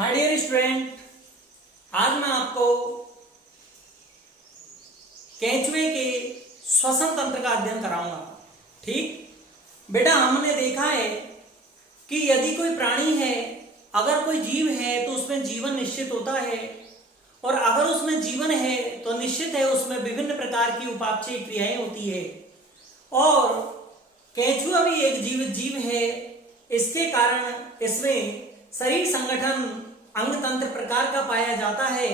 My dear student, आज मैं आपको केंचुए के श्वसन तंत्र का अध्ययन कराऊंगा। ठीक बेटा, हमने देखा है कि यदि कोई प्राणी है, अगर कोई जीव है तो उसमें जीवन निश्चित होता है, और अगर उसमें जीवन है तो निश्चित है उसमें विभिन्न प्रकार की उपापचय क्रियाएं होती है। और केंचुआ भी एक जीवित जीव है, इसके कारण इसमें शरीर संगठन अंग तंत्र प्रकार का पाया जाता है।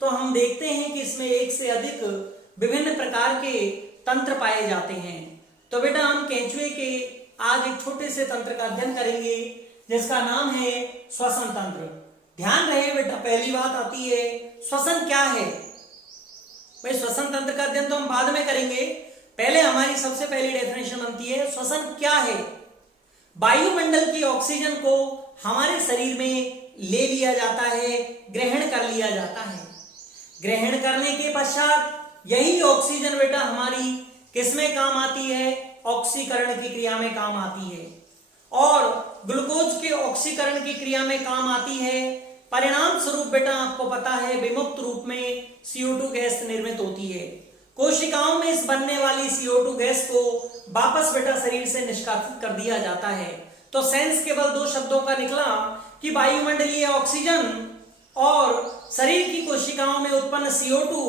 तो हम देखते हैं कि इसमें एक से अधिक विभिन्न प्रकार के तंत्र पाए जाते हैं। तो बेटा, हम केंचुए के आज एक छोटे से तंत्र का अध्ययन करेंगे जिसका नाम है श्वसन तंत्र। ध्यान रहे बेटा, पहली बात आती है श्वसन क्या है। भाई, श्वसन तंत्र का अध्ययन तो हम बाद में करेंगे, पहले हमारी सबसे पहली डेफिनेशन बनती है श्वसन क्या है। वायुमंडल की ऑक्सीजन को हमारे शरीर में ले लिया जाता है, ग्रहण कर लिया जाता है। ग्रहण करने के पश्चात यही ऑक्सीजन बेटा हमारी किसमें काम आती है? ऑक्सीकरण की क्रिया में काम आती है, और ग्लूकोज के ऑक्सीकरण की क्रिया में काम आती है। परिणाम स्वरूप बेटा आपको पता है विमुक्त रूप में CO2 गैस निर्मित होती है। कोशिकाओं में इस बनने वाली CO2 गैस को वापस बेटा शरीर से निष्कासित कर दिया जाता है। तो सेंस केवल दो शब्दों का निकला कि वायुमंडलीय ऑक्सीजन और शरीर की कोशिकाओं में उत्पन्न CO2,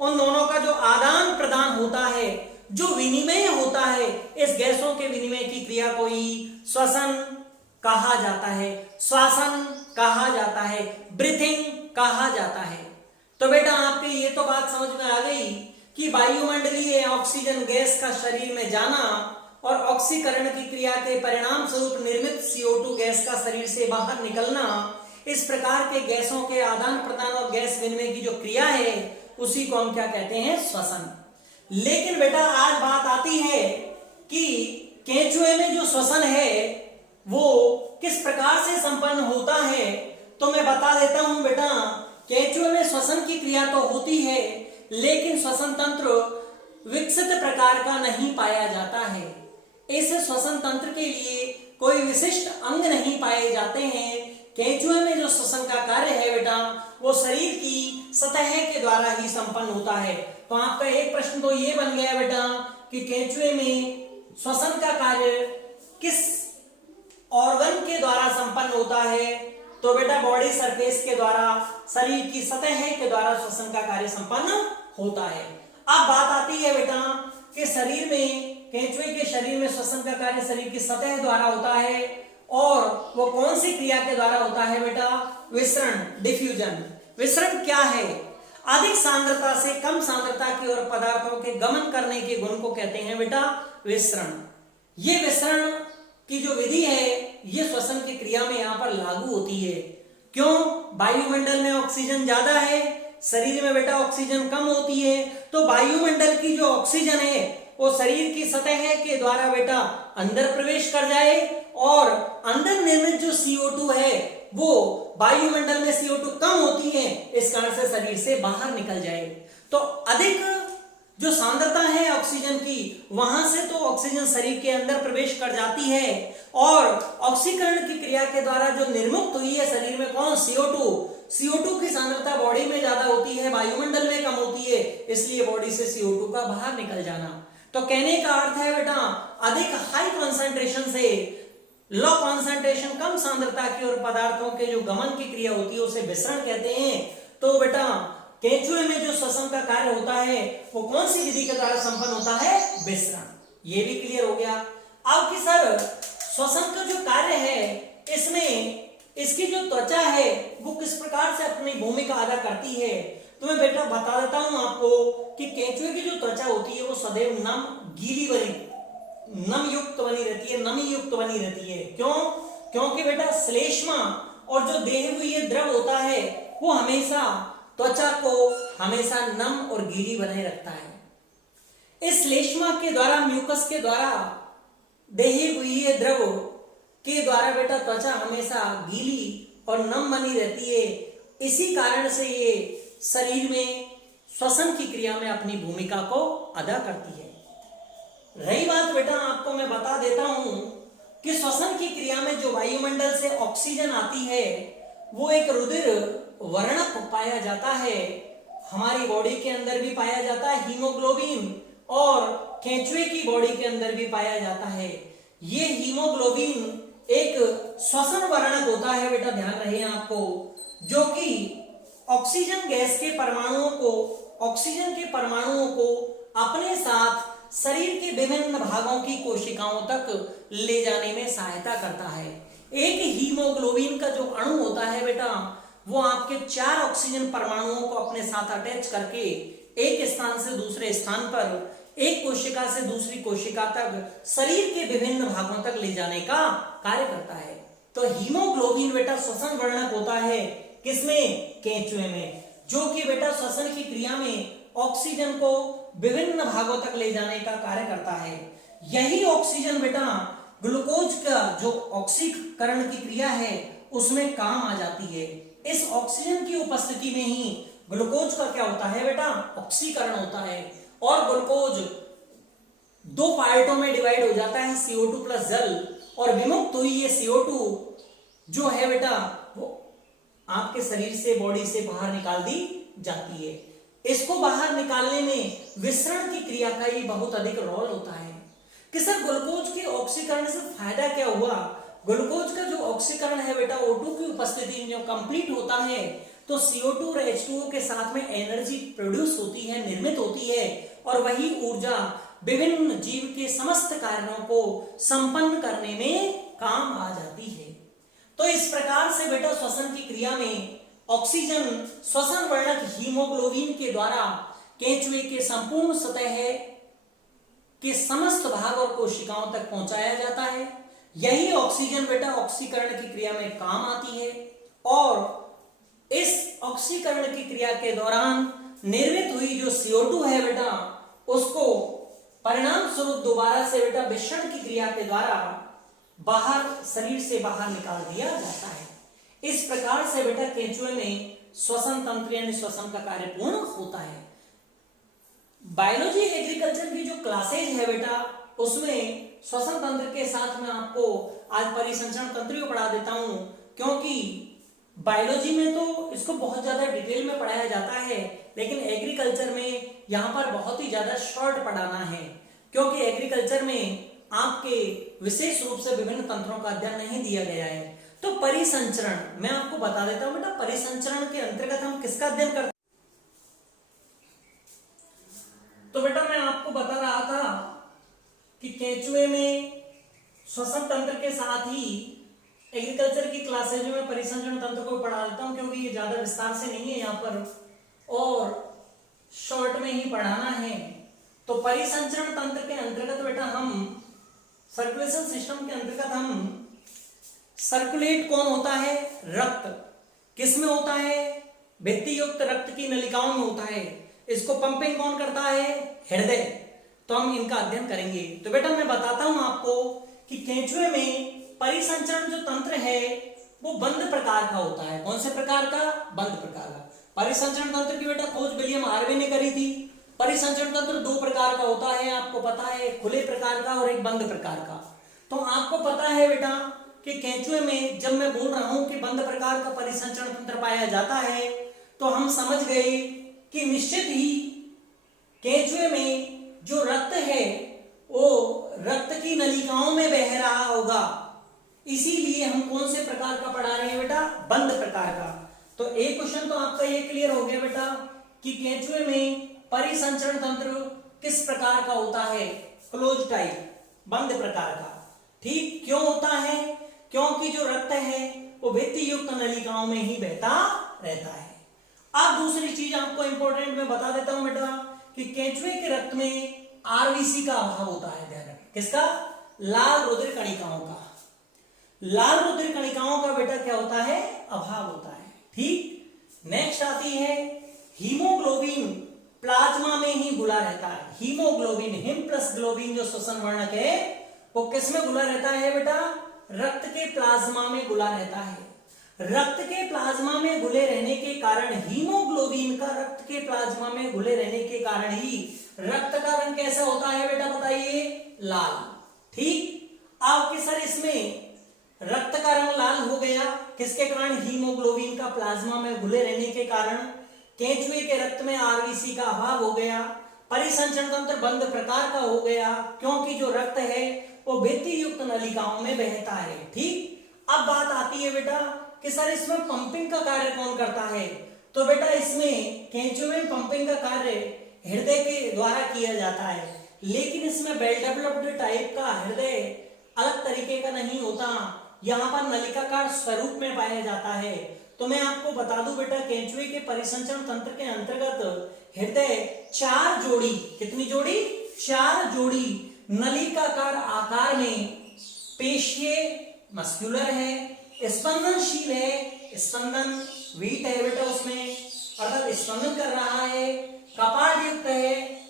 उन दोनों का जो आदान प्रदान होता है, जो विनिमय होता है, इस गैसों के विनिमय की क्रिया को ही श्वसन कहा जाता है, श्वासन कहा जाता है, ब्रीथिंग कहा जाता है। तो बेटा, आपके ये तो बात समझ में आ गई कि वायुमंडलीय ऑक्सीजन गैस का शरीर में जाना और ऑक्सीकरण की क्रिया के परिणाम स्वरूप निर्मित CO2 गैस का शरीर से बाहर निकलना, इस प्रकार के गैसों के आदान प्रदान और गैस विनिमय की जो क्रिया है उसी को हम क्या कहते हैं? श्वसन। लेकिन बेटा, आज बात आती है कि केंचुए में जो श्वसन है वो किस प्रकार से संपन्न होता है। तो मैं बता देता हूं बेटा, केंचुए में श्वसन की क्रिया तो होती है, लेकिन श्वसन तंत्र विकसित प्रकार का नहीं पाया जाता है। इस श्वसन तंत्र के लिए कोई विशिष्ट अंग नहीं पाए जाते हैं। केंचुए में जो श्वसन का कार्य है बेटा, वो शरीर की सतह के द्वारा ही संपन्न होता है। तो आपका एक प्रश्न तो ये बन गया बेटा कि केंचुए में श्वसन का कार्य किस ऑर्गन के द्वारा संपन्न होता है? तो बेटा, बॉडी सरफेस के द्वारा, शरीर की सतह के द्वारा श्वसन का कार्य संपन्न होता है। अब बात आती है बेटा कि शरीर में, केंचुए के शरीर में श्वसन का कार्य शरीर की सतह द्वारा होता है, और वो कौन सी क्रिया के द्वारा होता है बेटा? विसरण, डिफ्यूजन। विसरण क्या है? अधिक सांद्रता से कम सांद्रता की ओर पदार्थों के गमन करने के गुण को कहते हैं बेटा विसरण। ये विसरण की जो विधि है ये श्वसन की क्रिया में यहां पर लागू होती है। क्यों? वायुमंडल में ऑक्सीजन ज्यादा है, शरीर में बेटा ऑक्सीजन कम होती है। तो वायुमंडल की जो ऑक्सीजन है वो शरीर की सतह के द्वारा बेटा अंदर प्रवेश कर जाए, और अंदर निर्मित जो CO2 है वो वायुमंडल में CO2 कम होती है, इस कारण से शरीर से बाहर निकल जाए। तो अधिक जो सांद्रता है ऑक्सीजन की, वहां से तो ऑक्सीजन शरीर के अंदर प्रवेश कर जाती है, और ऑक्सीकरण की क्रिया के द्वारा जो निर्मुक्त हुई है शरीर में कौन? CO2 की सांद्रता बॉडी में ज्यादा होती है, वायुमंडल में कम होती है, इसलिए बॉडी से CO2 का बाहर निकल जाना। तो कहने का अर्थ है बेटा, अधिक हाई कॉन्सेंट्रेशन से लो कॉन्सेंट्रेशन, कम सांद्रता की और पदार्थों के जो गमन की क्रिया होती है उसे विसरण कहते हैं। तो बेटा, केंचुए में जो श्वसन का कार्य होता है वो कौन सी विधि के द्वारा संपन्न होता है? विसरण। ये भी क्लियर हो गया। अब कि सर श्वसन का जो कार्य है, इसमें इसकी जो त्वचा है वो किस प्रकार से अपनी भूमिका अदा करती है, तो मैं बेटा बता देता हूं आपको कि केंचुए की जो त्वचा होती है वो सदैव नम, गीली बनी, नम युक्त बनी रहती है, नमी युक्त बनी रहती है। क्यों? क्योंकि बेटा श्लेष्मा और जो देह हुई द्रव होता है वो हमेशा त्वचा को हमेशा नम और गीली बनाए रखता है। इस श्लेष्मा के द्वारा, म्यूकस के द्वारा, देह हुई द्रव के द्वारा बेटा त्वचा हमेशा गीली और नम बनी रहती है। इसी कारण से ये शरीर में श्वसन की क्रिया में अपनी भूमिका को अदा करती है। रही बात बेटा, आपको मैं बता देता हूं कि श्वसन की क्रिया में जो वायुमंडल से ऑक्सीजन आती है वो एक रुधिर वर्णक पाया जाता है, हमारी बॉडी के अंदर भी पाया जाता है हीमोग्लोबिन, और केंचुए की बॉडी के अंदर भी पाया जाता है। ये हीमोग्लोबिन एक श्वसन वर्णक होता है बेटा, ध्यान रहे आपको, जो कि ऑक्सीजन गैस के परमाणुओं को, ऑक्सीजन के परमाणुओं को अपने साथ शरीर के विभिन्न भागों की कोशिकाओं तक ले जाने में सहायता करता है। एक हीमोग्लोबिन का जो अणु होता है बेटा, वो आपके 4 ऑक्सीजन परमाणुओं को अपने साथ अटैच करके एक स्थान से दूसरे स्थान पर, एक कोशिका से दूसरी कोशिका तक शरीर के विभिन्न भागों तक ले जाने का कार्य करता है। तो हीमोग्लोबिन बेटा श्वसन वर्णक होता है, किसमें? केंचुए में, जो कि बेटा श्वसन की क्रिया में ऑक्सीजन को विभिन्न भागों तक ले जाने का कार्य करता है। यही ऑक्सीजन बेटा ग्लूकोज का जो ऑक्सीकरण की क्रिया है उसमें काम आ जाती है। इस ऑक्सीजन की उपस्थिति में ही ग्लूकोज का क्या होता है बेटा? ऑक्सीकरण होता है, और ग्लूकोज 2 पार्टों में डिवाइड हो जाता है, CO2 प्लस जल, और विमुक्त हुई ये CO2 जो है बेटा वो आपके शरीर से, बॉडी से बाहर निकाल दी जाती है। इसको बाहर निकालने में विसरण की क्रिया का ही बहुत अधिक रोल होता है। कि सर ग्लूकोज के ऑक्सीकरण से फायदा क्या हुआ? ग्लूकोज का जो ऑक्सीकरण है बेटा O2 की उपस्थिति में कंप्लीट होता है तो CO2 और H2O के साथ में एनर्जी प्रोड्यूस होती है, निर्मित होती है, और वही ऊर्जा विभिन्न जीव के समस्त कार्यों को संपन्न करने में काम आ जाती है। तो इस प्रकार से बेटा श्वसन की क्रिया में ऑक्सीजन श्वसन वर्णक हीमोग्लोबिन के द्वारा केंचुए के संपूर्ण सतह के समस्त भाग और कोशिकाओं तक पहुंचाया जाता है। यही ऑक्सीजन बेटा ऑक्सीकरण की क्रिया में काम आती है, और इस ऑक्सीकरण की क्रिया के दौरान निर्मित हुई जो CO2 है बेटा उसको परिणाम स्वरूप दोबारा से बेटा विसरण की क्रिया के द्वारा बाहर, शरीर से बाहर निकाल दिया जाता है। इस प्रकार से बेटा केंचुए में श्वसन तंत्र यानी श्वसन का कार्य पूर्ण होता है। बायोलॉजी एग्रीकल्चर की जो क्लासेज है बेटा उसमें श्वसन तंत्र के साथ में आपको आज परिसंचरण तंत्र भी पढ़ा देता हूं, क्योंकि बायोलॉजी में तो इसको बहुत ज्यादा डिटेल में पढ़ाया जाता है, लेकिन एग्रीकल्चर में यहाँ पर बहुत ही ज्यादा शॉर्ट पढ़ाना है, क्योंकि एग्रीकल्चर में आपके विशेष रूप से विभिन्न तंत्रों का अध्ययन नहीं दिया गया है। तो परिसंचरण मैं आपको बता देता हूं बेटा, परिसंचरण के अंतर्गत हम किसका अध्ययन करते हैं? तो बेटा मैं आपको बता रहा था कि केंचुए में श्वसन तंत्र के साथ ही एग्रीकल्चर की क्लासेज में परिसंचरण तंत्र को पढ़ा देता हूं, क्योंकि ये ज्यादा विस्तार से नहीं है यहाँ पर और शॉर्ट में ही पढ़ाना है। तो परिसंचरण तंत्र के अंतर्गत बेटा हम सर्कुलेशन सिस्टम के अंतर्गत हम सर्कुलेट कौन होता है? रक्त किसमें होता है? भित्ति युक्त रक्त की नलिकाओं में होता है। इसको पंपिंग कौन करता है? हृदय। तो हम इनका अध्ययन करेंगे। तो बेटा मैं बताता हूं आपको कि केंचुए में परिसंचरण जो तंत्र है वो बंद प्रकार का होता है। कौन से प्रकार का? बंद प्रकार का। परिसंचरण तंत्र की बेटा खोज विलियम हार्वे ने करी थी। परिसंचरण तंत्र 2 प्रकार का होता है, आपको पता है, खुले प्रकार का और एक बंद प्रकार का। तो आपको पता है बेटा कि केंचुए में जब मैं बोल रहा हूं कि बंद प्रकार का परिसंचरण तंत्र पाया जाता है तो हम समझ गए कि निश्चित ही केंचुए में जो रक्त है वो रक्त की नलिकाओं में बह रहा होगा, इसीलिए हम कौन से प्रकार का पढ़ा रहे हैं बेटा? बंद प्रकार का। तो एक क्वेश्चन तो आपका ये क्लियर हो गया बेटा कि केंचुए में परिसंचरण तंत्र किस प्रकार का होता है? क्लोज टाइप, बंद प्रकार का। ठीक क्यों होता है? क्योंकि जो रक्त है वो भित्ति युक्त नलिकाओं में ही बहता रहता है। अब दूसरी चीज आपको इंपॉर्टेंट मैं बता देता हूं बेटा कि केंचुए के रक्त में आरबीसी का अभाव होता है। ध्यान रखें, किसका? लाल रुधिर कणिकाओं का। लाल रुधिर कणिकाओं का बेटा क्या होता है? अभाव होता है। ठीक। नेक्स्ट आती है हीमोग्लोबिन प्लाज्मा में ही घुला रहता है। हीमोग्लोबिन, हिम प्लस ग्लोबिन जो श्वसन वर्णक है वो किस में घुला रहता है बेटा? रक्त के प्लाज्मा में घुला रहता है। रक्त के प्लाज्मा में घुले रहने के कारण हीमोग्लोबिन का रक्त के प्लाज्मा में घुले रहने के कारण ही रक्त का रंग कैसा होता है बेटा? बताइए, लाल। ठीक। आपके सर इसमें रक्त का रंग लाल हो गया किसके कारण? हीमोग्लोबिन का प्लाज्मा में घुले रहने के कारण केंचुए के रक्त में आरबीसी का अभाव हो गया, परिसंचरण तंत्र बंद प्रकार का हो गया, क्योंकि जो रक्त है वो भित्ति युक्त नलिकाओं में बहता है। ठीक, अब बात आती है बेटा कि सर इसमें पंपिंग का कार्य कौन करता है? तो बेटा इसमें केंचुए में पंपिंग का कार्य हृदय के द्वारा किया जाता है, लेकिन इसमें वेल डेवलप्ड टाइप का हृदय अलग तरीके का नहीं होता, यहाँ पर नलिकाकार स्वरूप में पाया जाता है। तो मैं आपको बता दूं बेटा, केंचुए के परिसंचरण तंत्र के अंतर्गत हृदय 4 जोड़ी, कितनी जोड़ी? 4 जोड़ी नलिकाकार आकार में पेशीय मस्कुलर है, स्पंदनशील है, स्पंदन वीट है बेटा उसमें, अर्थात स्पंदन कर रहा है, कपाट युक्त है,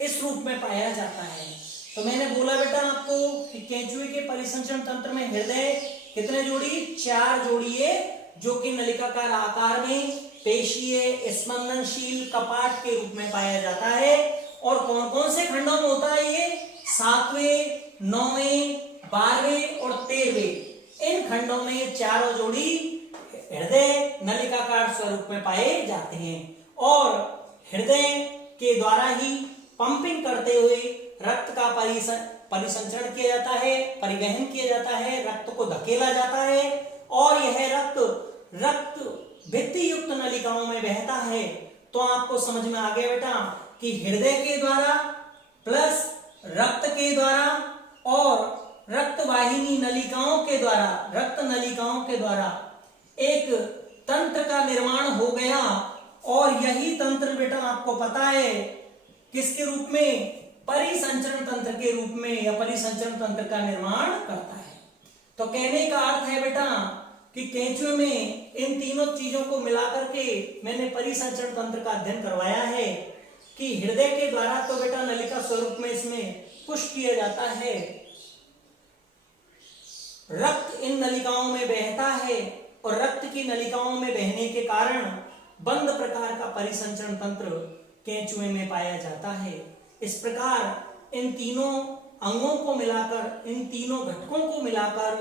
इस रूप में पाया जाता है। तो मैंने बोला बेटा आपको कि केंचुए के परिसंचरण तंत्र में हृदय कितने जोड़ी? 4 जोड़ी है, जो कि नलिकाकार आकार में पेशीय स्पंदनशील कपाट के रूप में पाया जाता है। और कौन कौन से खंडों में होता है ये? 7वें, 9वें, 12वें और 13वें, इन खंडों में ये चारों जोड़ी हृदय नलिकाकार स्वरूप में पाए जाते हैं। और हृदय के द्वारा ही पंपिंग करते हुए रक्त का परिसंचरण किया जाता है, परिवहन किया जाता है, रक्त को धकेला जाता है, और यह रक्त भित्ति युक्त नलिकाओं में बहता है। तो आपको समझ में आ गया बेटा कि हृदय के द्वारा प्लस रक्त के द्वारा और रक्त वाहिनी नलिकाओं के द्वारा, रक्त नलिकाओं के द्वारा एक तंत्र का निर्माण हो गया। और यही तंत्र बेटा आपको पता है किसके रूप में? परिसंचरण तंत्र के रूप में, या परिसंचरण तंत्र का निर्माण करता है। तो कहने का अर्थ है बेटा कि केंचुए में इन तीनों चीजों को मिलाकर के मैंने परिसंचरण तंत्र का अध्ययन करवाया है कि हृदय के द्वारा तो बेटा नलिका स्वरूप में इसमें पुश किया जाता है, रक्त इन नलिकाओं में बहता है, और रक्त की नलिकाओं में बहने के कारण बंद प्रकार का परिसंचरण तंत्र केंचुए में पाया जाता है। इस प्रकार इन तीनों अंगों को मिलाकर, इन तीनों घटकों को मिलाकर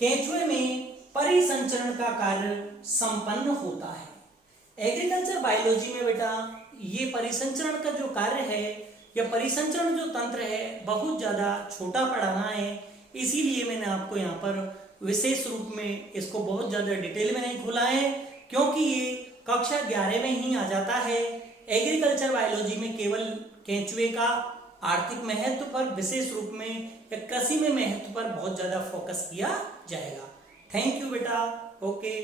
केंचुए में परिसंचरण का कार्य संपन्न होता है। एग्रीकल्चर बायोलॉजी में बेटा ये परिसंचरण का जो कार्य है या परिसंचरण जो तंत्र है बहुत ज्यादा छोटा पढ़ाना है, इसीलिए मैंने आपको यहाँ पर विशेष रूप में इसको बहुत ज्यादा डिटेल में नहीं खोला है, क्योंकि ये कक्षा 11 में ही आ जाता है। एग्रीकल्चर बायोलॉजी में केवल केंचुए का आर्थिक महत्व पर विशेष रूप में या कृषि में महत्व पर बहुत ज्यादा फोकस किया जाएगा। थैंक यू बेटा। ओके।